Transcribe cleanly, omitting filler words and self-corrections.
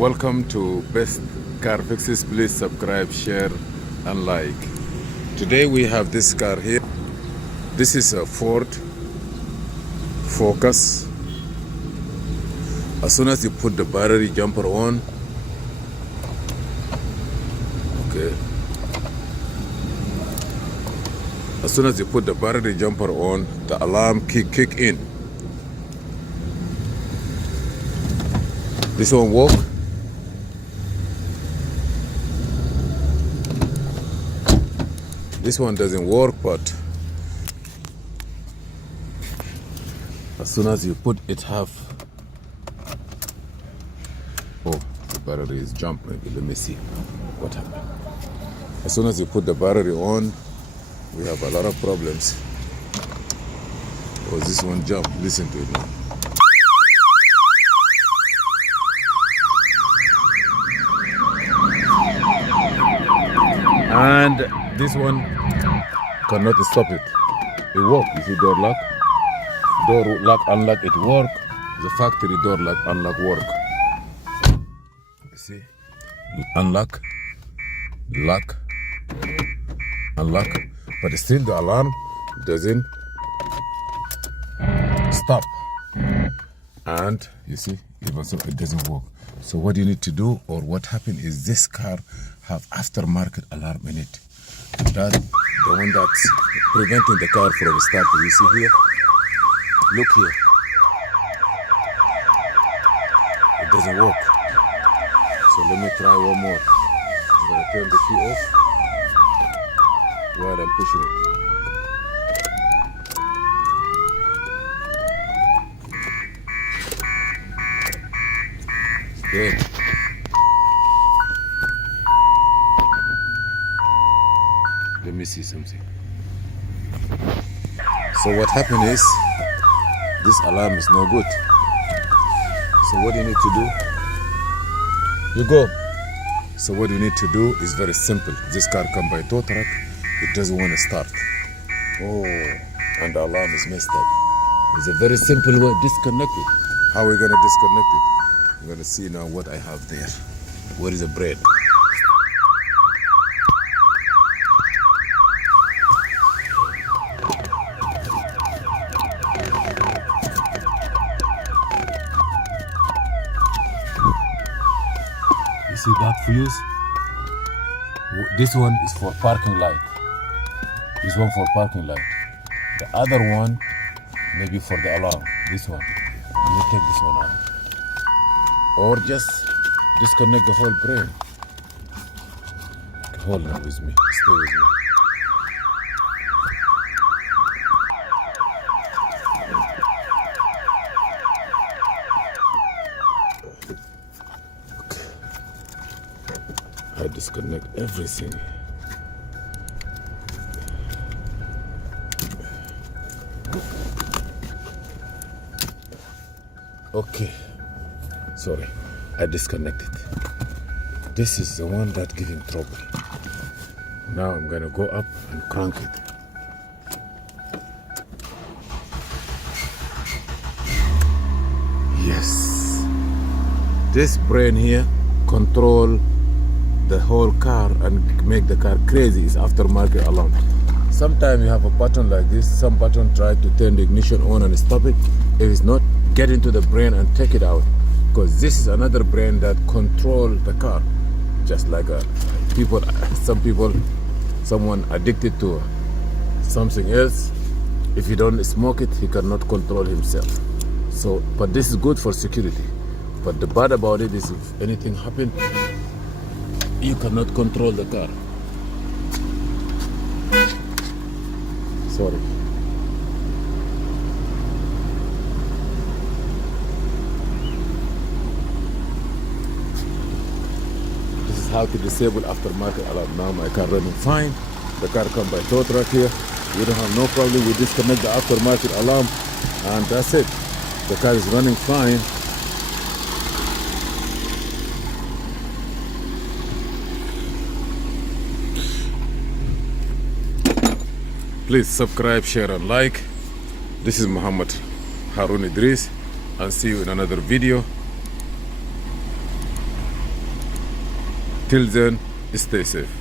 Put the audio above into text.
Welcome to Best Car Fixes. Please subscribe, share, and like. Today we have this car here. This is a Ford Focus. As soon as you put the battery jumper on, okay. As soon as you put the battery jumper on, the alarm kick in. This one work. This one doesn't work, but as soon as you put it have, oh, the battery is jumping. Let me see what happened. As soon as you put the battery on, we have a lot of problems. Oh, this one jump. Listen to it now. And this one cannot stop it. It work. You see door lock, unlock, it work. The factory door lock, unlock work. You see, unlock, lock, unlock, but still the alarm doesn't stop. And you see, even so, it doesn't work. So what you need to do, or what happened, is this car have aftermarket alarm in it. That the one that's preventing the car from starting. You see here? Look here. It doesn't work. So let me try one more. I'm gonna turn the key off while I'm pushing it. Good. Let me see something. So what happened is, this alarm is no good. So what you need to do, you go. So what you need to do is very simple. This car come by tow truck, it doesn't want to start. Oh, and the alarm is messed up. It's a very simple way, disconnect it. How are we gonna disconnect it? You're gonna see now what I have there. Where is the bread? You see that fuse? This one is for parking light. This one for parking light. The other one maybe for the alarm. This one. Let me take this one out. Or just disconnect the whole brain. Hold on with me. Stay with me. I disconnect everything. Okay, sorry, I disconnected. This is the one that giving trouble. Now I'm gonna go up and crank it. Yes, this brain here control the whole car and make the car crazy. Is aftermarket alarm. Sometimes you have a button like this. Some button try to turn the ignition on and stop it. If it's not, get into the brain and take it out, because this is another brain that control the car. Just like someone addicted to something else. If you don't smoke it, he cannot control himself. So, but this is good for security. But the bad about it is, if anything happen, you cannot control the car. Sorry. This is how to disable aftermarket alarm. Now my car running fine. The car come by tow truck here. We don't have no problem. We disconnect the aftermarket alarm, and that's it. The car is running fine. Please subscribe, share, and like. This is Muhammad Harun Idris, and see you in another video. Till then, stay safe.